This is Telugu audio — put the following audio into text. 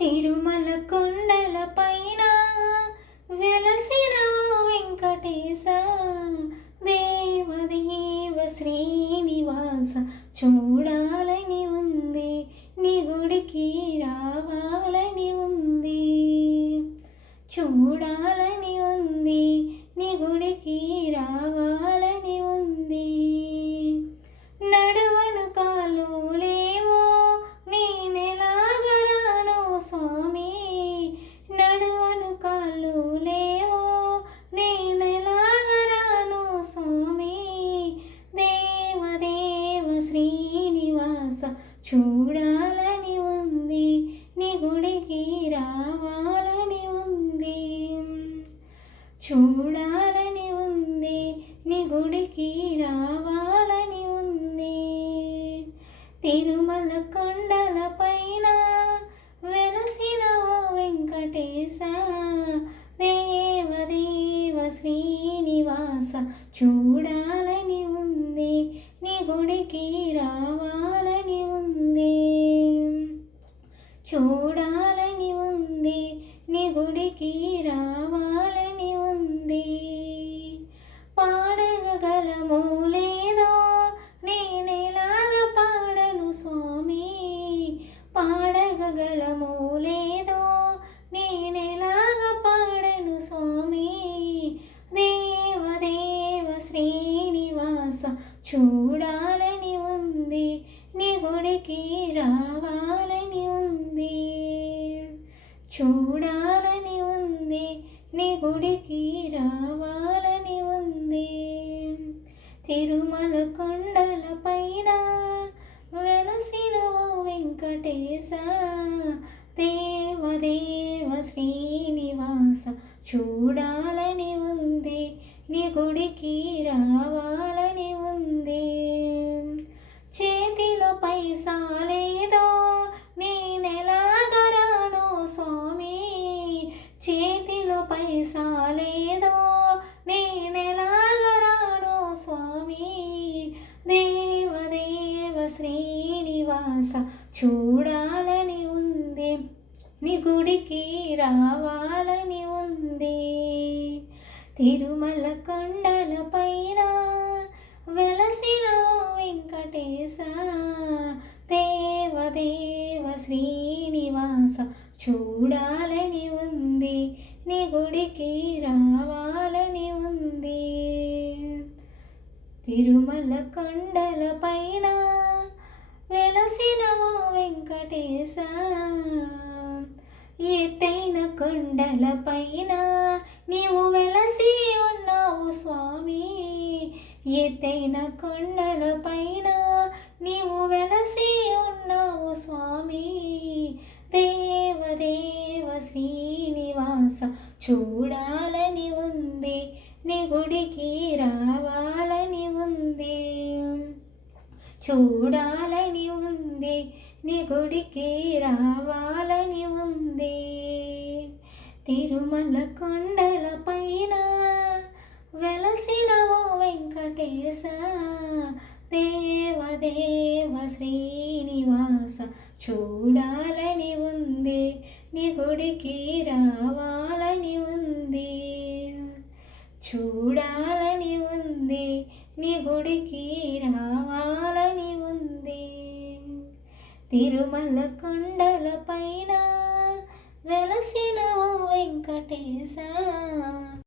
తిరుమల కొండల పైన వెలసిన వెంకటేశ దేవదేవ శ్రీనివాస చూడాలని ఉంది, నీ గుడికి రావాలని ఉంది, చూడాలని ఉంది, నీ గుడికి రావాలని ఉంది. నడువను కాలు లేవో నేనెలాగరాను స్వామి, నడువను కాలు లేవో నేనెలాగరాను స్వామి, దేవదేవ శ్రీనివాస చూడాలని ఉంది, నీ గుడికి రావాలని ఉంది, చూడాలని ఉంది, నీ గుడికి రావాలని ఉంది. తిరుమల కొండల పైన వెలసిన ఓ వెంకటేశ దేవదేవ శ్రీనివాస చూడాలని ఉంది, నీ గుడికి రావాలని ఉంది, చూడాలని ఉంది, నీ గుడికి రావాలని ఉంది. పాడగలమో లేదో నేనెలాగ పాడను స్వామి, పాడగలమో లేదో నేనెలాగ పాడను స్వామి, దేవదేవ శ్రీనివాస చూడాలని ఉంది, నీ గుడికి రావాలని ఉంది, చూడాలని ఉంది, నీ గుడికి రావాలని ఉంది. తిరుమల కొండల పైన వెలసిన ఓ వెంకటేశ దేవదేవ శ్రీనివాస చూడాలని ఉంది, నీ గుడికి రావాలని ఉంది. చేతిలో పైసా లేదో నేనెలాగరాను స్వామి, చేతిలో పైసా లేదో నేనెలాగరాను స్వామి, దేవదేవ శ్రీనివాస చూడాలని ఉంది, నీ గుడికి రావాలని ఉంది. తిరుమల కొండల పైన వెలసిన ఓ వెంకటేశ దేవదేవ శ్రీనివాస చూడాలని ఉంది, నీ గుడికి రావాలని ఉంది. తిరుమల కొండల పైన వెలసిన ఓ వెంకటేశ ఎత్తైన కొండల పైన నీవు వెలసి ఉన్నావు స్వామి, ఎత్తైన కొండల పైన నీవు వెలసి ఉన్నావు స్వామి, దేవదేవ శ్రీనివాస చూడాలని ఉంది, నీ గుడికి రావాలని ఉంది, చూడాలని ఉంది, నీ గుడికి రావాలని ఉంది. తిరుమల కొండల పైన వెలసిన ఓ వెంకటేశ దేవదేవ శ్రీనివాస చూడాలని ఉంది, నీ గుడికి రావాలని ఉంది, చూడాలని ఉంది, నీ గుడికి రావాలని ఉంది. తిరుమల కొండల పైన వెలసిన ఓ వెంకటేశ.